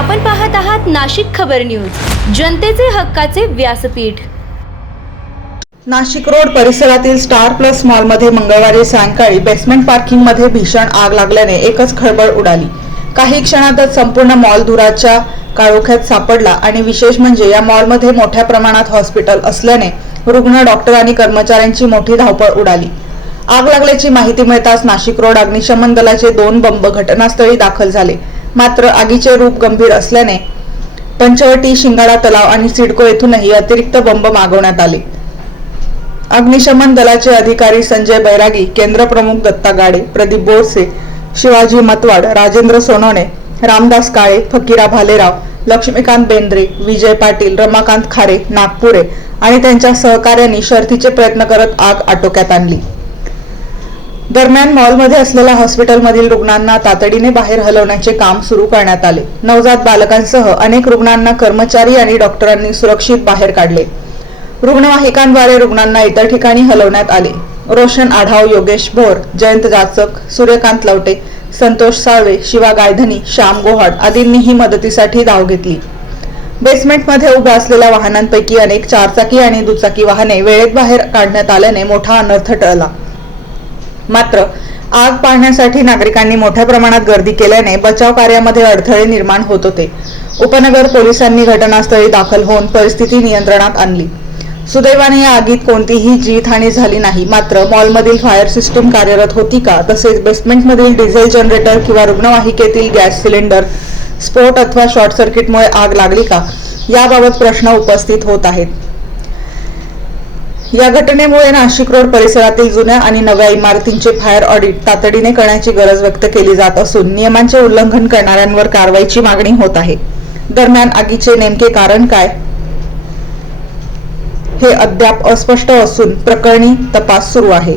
आपण पाहत आहात नाशिक खबर न्यूज, जनतेचे हक्काचे व्यासपीठ। नाशिक रोड परिसरातील स्टार प्लस मॉलमध्ये मंगळवारी सायंकाळी बेसमेंट पार्किंगमध्ये भीषण आग लागल्याने एकच खळबळ उडाली। काही क्षणातच संपूर्ण मॉल धुराच्या काळोख्यात सापडला आणि विशेष म्हणजे या मॉलमध्ये मोठ्या प्रमाणात हॉस्पिटल असल्याने रुग्ण, डॉक्टर आणि कर्मचाऱ्यांची मोठी धावपळ उडाली। आग लागल्याची माहिती मिळताच नाशिक रोड अग्निशमन दलाचे 2 बंब घटनास्थळी दाखल झाले। मात्र आगीचे रूप गंभीर असल्याने पंचवटी, शिंगाडा तलाव आणि सिडको येथूनही अतिरिक्त बंब मागवण्यात आले। अग्निशमन दलाचे अधिकारी संजय बैरागी, केंद्र प्रमुख दत्ता गाडे, प्रदीप बोरसे, शिवाजी मतवाड, राजेंद्र सोनवणे, रामदास काळे, फकीरा भालेराव, लक्ष्मीकांत बेंद्रे, विजय पाटील, रमाकांत खारे, नागपुरे आणि त्यांच्या सहकार्यांनी शर्थीचे प्रयत्न करत आग आटोक्यात आणली। दरम्यान मॉलमध्ये असलेल्या हॉस्पिटलमधील रुग्णांना तातडीने बाहेर हलवण्याचे काम सुरू करण्यात आले। नवजात बालकांसह अनेक रुग्णांना कर्मचारी आणि डॉक्टरांनी सुरक्षित बाहेर काढले। रुग्णवाहिकांद्वारे रुग्णांना इतर ठिकाणी हलवण्यात आले। रोशन आढाव, योगेश भोर, जयंत जाचक, सूर्यकांत लवटे, संतोष साळवे, शिवा गायधनी, श्याम गोहाड आदींनीही मदतीसाठी धाव घेतली। बेसमेंटमध्ये उभ्या असलेल्या वाहनांपैकी अनेक चारचाकी आणि दुचाकी वाहने वेळेत बाहेर काढण्यात आल्याने मोठा अनर्थ टळला। मात्र आग पाहण्यासाठी नागरिकांनी मोठ्या प्रमाणात गर्दी केल्याने बचाव कार्यामध्ये अडथळे निर्माण होत होते। उपनगर पोलिसांनी घटनास्थळी दाखल होऊन परिस्थिती नियंत्रणात आणली। सुदैवाने या आगीत कोणतीही जीवितहानी झाली नाही। मात्र मॉलमधील फायर सिस्टम कार्यरत होती का, तसेच बेसमेंटमधील डिझेल जनरेटर किंवा रुग्णवाहिकेतील गॅस सिलेंडर स्फोट अथवा शॉर्ट सर्किटमुळे आग लागली का, याबाबत प्रश्न उपस्थित होत आहेत। या घटनेमुळे नाशिक रोड परिसरातील जुन्या आणि नव्या इमारतींचे फायर ऑडिट तातडीने करण्याची गरज व्यक्त केली जात असून नियमांचे उल्लंघन करणाऱ्यांवर कारवाईची मागणी होत आहे। दरम्यान आगीचे नेमके कारण काय हे अद्याप अस्पष्ट असून प्रकरणी तपास सुरू आहे।